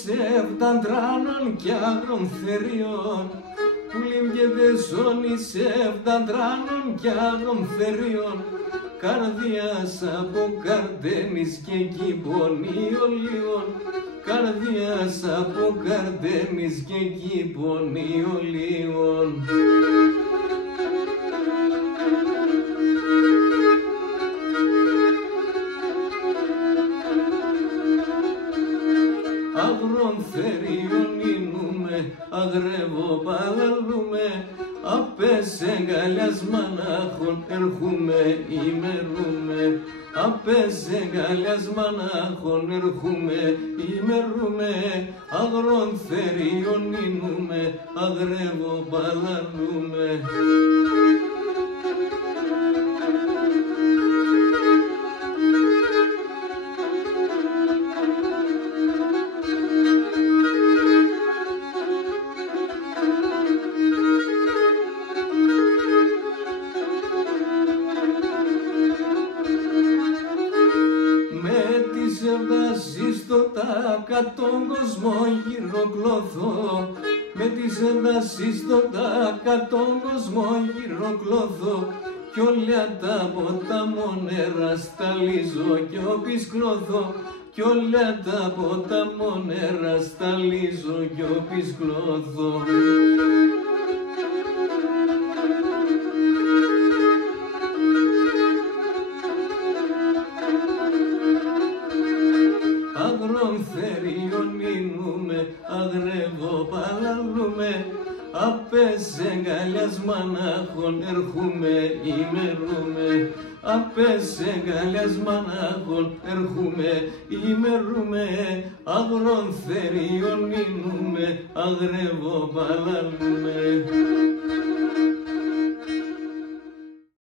σεβδαντράνων κι άγρων θεριών, που λύμγεται ζώνη σεβδαντράνων κι άγρων θεριών, καρδιάς από καρτέμις και κυπονίολιων, καρδιάς από καρτέμις και κυπονίολιων. Αγρών θεριών ίνουμε, αγρεύω παλαλούμε, απές εγκαλιάς μανάχων ερχούμε ημερούμε, απές εγκαλιάς μανάχων ερχούμε ημερούμε, αγρών θεριών ίνουμε, αγρεύω παλαλούμε. Σεβδασίστοτα τον κόσμο γυροκλωθώ, με τη σεβδασίστοτα τον κόσμο γυροκλωθώ, κι όλα τα ποτάμων νερά σταλίζω κι όπις κλωθώ, κι όλα τα ποτάμων νερά σταλίζω κι όπις κλωθώ. Αγρών θεριών ίνουμε, αγρεύω παλαλούμε, απές εγκαλιάς μανάχων ερχούμε ημερούμε, απές εγκαλιάς μανάχων ερχούμε ημερούμε, αγρών θεριών ίνουμε, αγρεύω παλαλούμε.